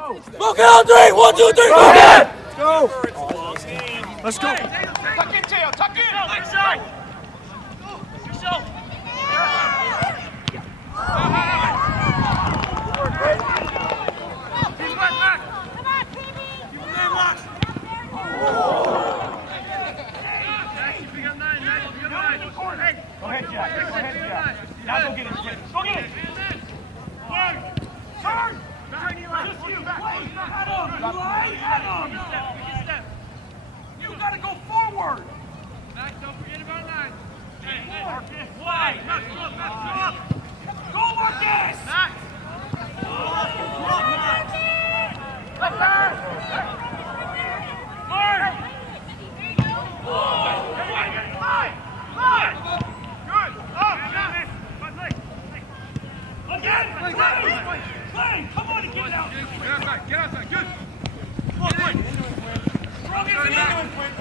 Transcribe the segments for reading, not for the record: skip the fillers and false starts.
Spokane on 3! 1, 2, 3, Spokane! Go! Let's go! Tuck in, tail, tuck in! Right side! Yourself! Keep back! Come on, Keep your name locked! We got 9, we got 9. Go ahead, Jack. Go ahead, Jack. Now go get it. Go get it. Turn! Turn, Eli. Just you. You gotta go forward! Max, don't forget about 9. Marcus, wide! Go, Marcus! Max! Left side! Mark! Good! Up! Again! Play! Come on and get it out! Get outside! Good! Come on, Quinn! Strong as an England, Quinn!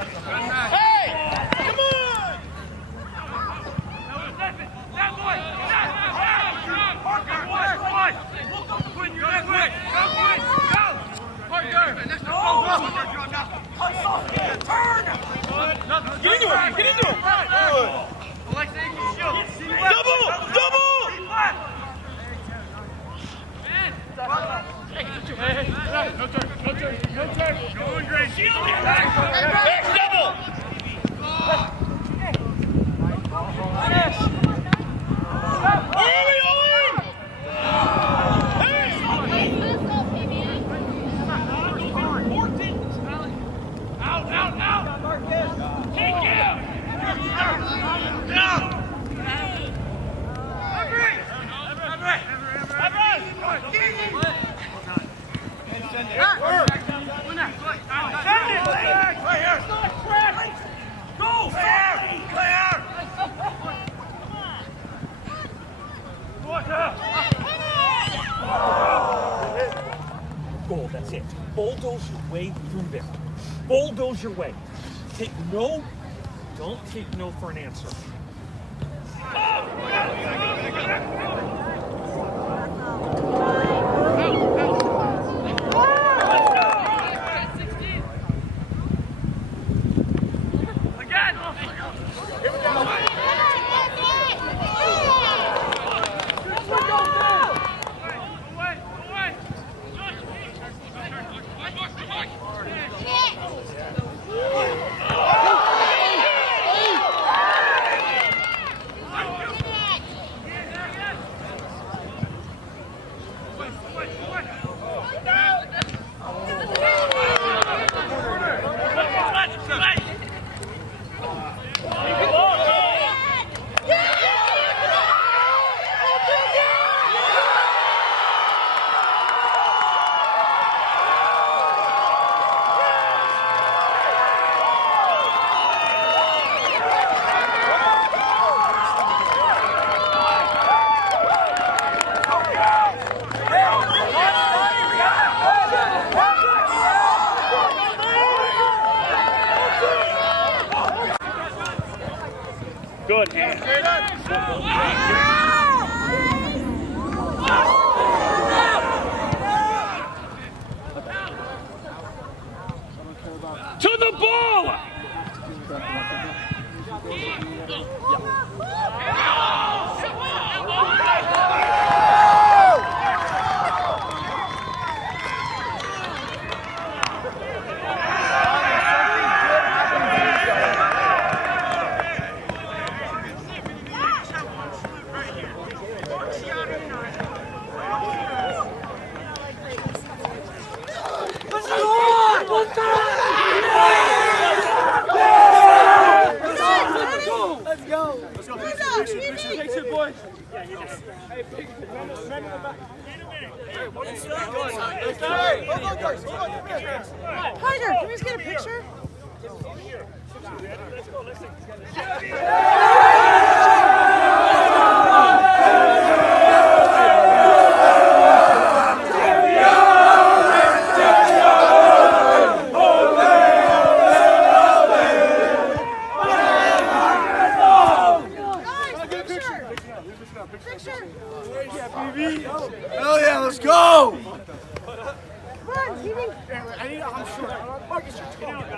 Hey! Come on! That boy! Parker, boy! Look up the Quinn! You're that way! Go, Quinn! Go! Parker! Turn! Get into him! Get into him! Alexa, you can shield! Double! Double! Hey, no turn. Going great. Shield it. Big double. Where are we going? Hey! Out. Take him. Down. Goal, that's it. Bulldoze your way through there. Bulldoze your way. Don't take no for an answer. Good hand. To the ball! Carter, can we just get a picture? Hell yeah, let's go! I need, I'm sure. Marcus, you're 12.